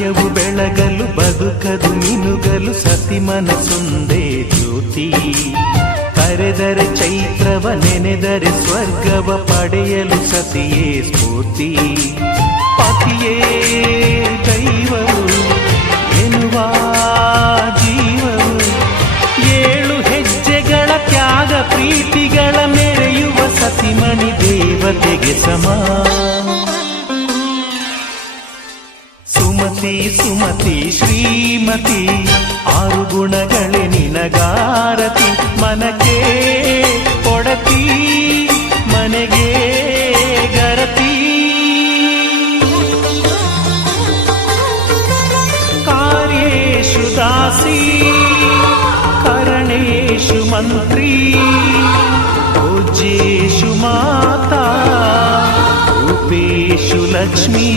ಹೃದಯವು ಬೆಳಗಲು ಬದುಕದು ಮಿನುಗಲು ಸತಿ ಮನಸೊಂದೇ ಜ್ಯೋತಿ. ಕರೆದರೆ ಚೈತ್ರವ ನೆನೆದರೆ ಸ್ವರ್ಗವ ಪಡೆಯಲು ಸತಿಯೇ ಸ್ಫೂರ್ತಿ. ಪತಿಯೇ ದೈವವು ಎನ್ನುವ ಜೀವವು, 7 ಹೆಜ್ಜೆಗಳ ತ್ಯಾಗ ಪ್ರೀತಿಗಳ ಮೆರೆಯುವ ಸತಿಮಣಿ ದೇವತೆಗೆ ಸಮ. ಸುಮತಿ ಸುಮತಿ ಶ್ರೀಮತಿ 6 ಗುಣಗಳೇ ನಿನಗಾರತಿ. ಮನಕ್ಕೆ ಕೊಡತಿ ಮನೆಗೆ ಗರತಿ. ಕಾರ್ಯೇಷು ದಾಸಿ ಕರಣೇಷು ಮಂತ್ರಿ. ಪೂಜ್ಯೇಷು ಮಾತಾ ರೂಪೇಷು ಲಕ್ಷ್ಮೀ.